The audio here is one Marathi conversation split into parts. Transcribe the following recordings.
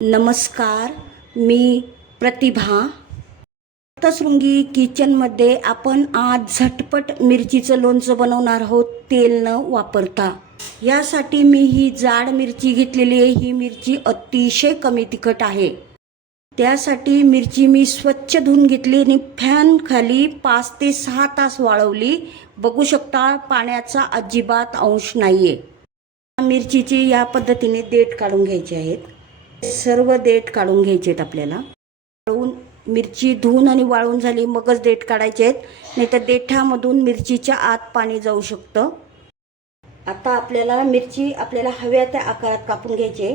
नमस्कार, मी प्रतिभा. सप्तशृंगी किचनमध्ये आपण आज झटपट मिरचीचं लोणचं बनवणार आहोत, तेल न वापरता. यासाठी मी ही जाड मिरची घेतलेली आहे. ही मिरची अतिशय कमी तिखट आहे. त्यासाठी मिरची मी स्वच्छ धुवून घेतली आणि फॅन खाली 5 ते 6 तास वाळवली. बघू शकता, पाण्याचा अजिबात अंश नाहीये. मिरचीची या पद्धतीने देठ काढून घ्यायची आहेत. सर्व देठ काढून घ्यायचे आहेत आपल्याला. वाळवून मिरची धुवून आणि वाळून झाली मगच देठ काढायचे आहेत, नाहीतर देठामधून मिरचीच्या आत पाणी जाऊ शकतं. आता आपल्याला मिरची हव्या त्या आकारात कापून घ्यायचे.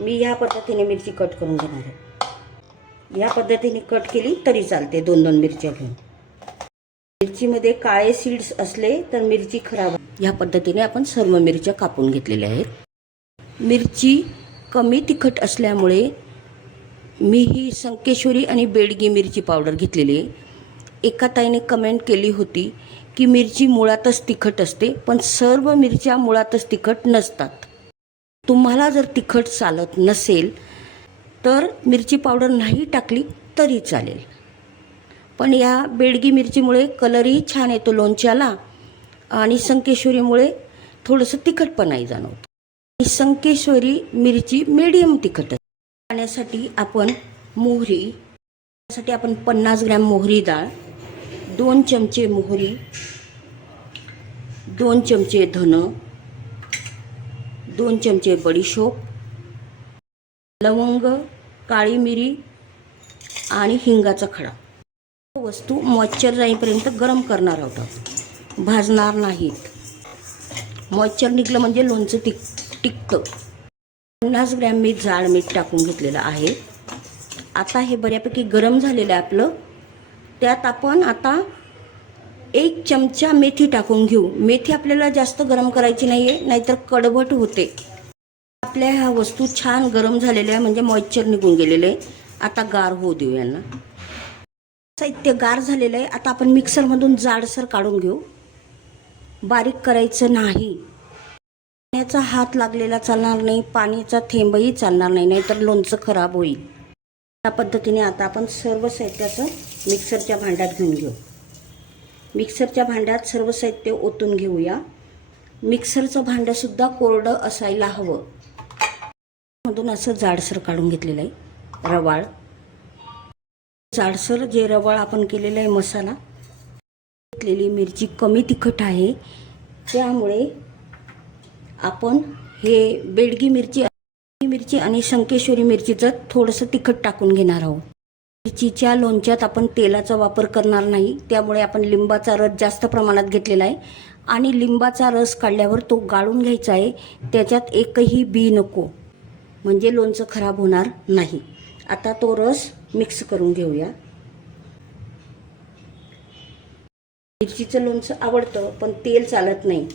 मी ह्या पद्धतीने मिरची कट करून घेणार आहे. या पद्धतीने कट केली तरी चालते. 2-2 मिरच्या घेऊन. मिरचीमध्ये काळे सीड्स असले तर मिरची खराब. ह्या पद्धतीने आपण सर्व मिरच्या कापून घेतलेल्या आहेत. मिरची कमी तिखट असल्यामुळे मी ही संकेश्वरी आणि बेडगी मिरची पावडर घेतलेली आहे. एका ताईने कमेंट केली होती की मिरची मुळातच तिखट असते, पण सर्व मिरच्या मुळातच तिखट नसतात. तुम्हाला जर तिखट चालत नसेल तर मिरची पावडर नाही टाकली तरी चालेल. पण या बेडगी मिरचीमुळे कलरही छान येतो लोणच्याला आणि संकेश्वरीमुळे थोडंसं तिखटपणाही जाणवतं. संकेश्वरी मिरची मीडियम तिखट आहे. खाण्यासाठी आपण मोहरी, त्यासाठी आपण 50 ग्रॅम मोहरी डाळ, 2 चमचे मोहरी, 2 चमचे धन, 2 चमचे बडीशोप, लवंग, काळी मिरी आणि हिंगाचा खडा. वस्तू मॉइश्चर जाईपर्यंत गरम करणार आहोत, भाजणार नाहीत. मॉइश्चर निघलं म्हणजे लोणचं टिकतं. 50 ग्रॅम मी जाड मीठ टाकून घेतलेलं आहे. आता हे बऱ्यापैकी गरम झालेलं आहे आपलं. त्यात आपण आता 1 चमचा मेथी टाकून घेऊ. मेथी आपल्याला जास्त गरम करायची नाही आहे, नाहीतर कडवट होते. आपल्या ह्या वस्तू छान गरम झालेल्या आहे, म्हणजे मॉइश्चर निघून गेलेलं आहे. आता गार होऊ देऊ यांना. साहित्य गार झालेलं आहे. आता आपण मिक्सरमधून जाडसर काढून घेऊ. बारीक करायचं नाही. पाण्याचा हात लागलेला चालणार नाही, पाण्याचा थेंबही चालणार नाही, नाहीतर लोणचं खराब होईल. या पद्धतीने आता आपण सर्व साहित्याचं मिक्सरच्या भांड्यात घेऊन घेऊ. मिक्सरच्या भांड्यात सर्व साहित्य ओतून घेऊया. मिक्सरचं भांडंसुद्धा कोरडं असायला हवं. मधून असं जाडसर काढून घेतलेलं आहे रवाळ. जाडसर जे रवाळ आपण केलेलं आहे मसाला. घेतलेली मिरची कमी तिखट आहे, त्यामुळे आपण हे बेडगी मिरची आणि संकेश्वरी मिरचीचं थोडंसं तिखट टाकून घेणार आहोत. मिरचीच्या लोणच्यात आपण तेलाचा वापर करणार नाही, त्यामुळे आपण लिंबाचा रस जास्त प्रमाणात घेतलेला आहे. आणि लिंबाचा रस काढल्यावर तो गाळून घ्यायचा आहे. त्याच्यात एकही बी नको, म्हणजे लोणचं खराब होणार नाही. आता तो रस मिक्स करून घेऊया. मिरचीचं लोणचं आवडतं पण तेल चालत नाही,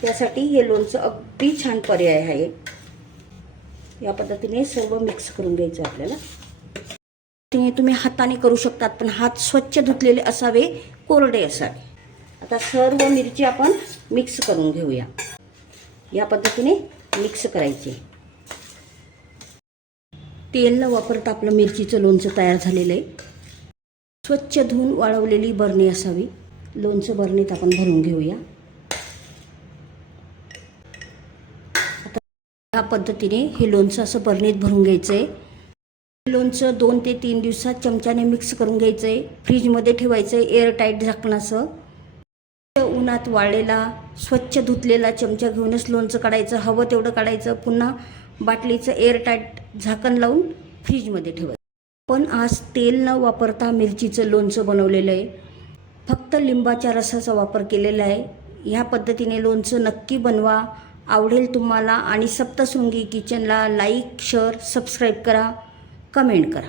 त्यासाठी हे लोणचं अगदी छान पर्याय आहे. या पद्धतीने सर्व मिक्स करून घ्यायचं आपल्याला. तुम्ही हाताने करू शकतात, पण हात स्वच्छ धुतलेले असावे, कोरडे असावे. आता सर्व मिरची आपण मिक्स करून घेऊया. या पद्धतीने मिक्स करायचे. तेल न वापरता आपलं मिरचीचं लोणचं तयार झालेलं आहे. स्वच्छ धुवून वाळवलेली बरणी असावी. लोणचं बरणीत आपण भरून घेऊया. या पद्धतीने हे लोणचं असं बरणीत भरून घ्यायचं आहे. लोणचं 2 ते 3 दिवसात चमच्याने मिक्स करून घ्यायचं आहे. फ्रीजमध्ये ठेवायचं आहे एअरटाईट झाकणासह. उन्हात वाळलेला स्वच्छ धुतलेला चमचा घेऊनच लोणचं काढायचं. हवं तेवढं काढायचं. पुन्हा बाटलीचं एअरटाईट झाकण लावून फ्रीजमध्ये ठेवायचं. पण आज तेल न वापरता मिरचीचं लोणचं बनवलेलं आहे. फक्त लिंबाच्या रसाचा वापर केलेला आहे. ह्या पद्धतीने लोणचं नक्की बनवा, आवडेल तुम्हाला. आणि सप्तशृंगी किचनला लाईक, शेअर, सबस्क्राईब करा, कमेंट करा.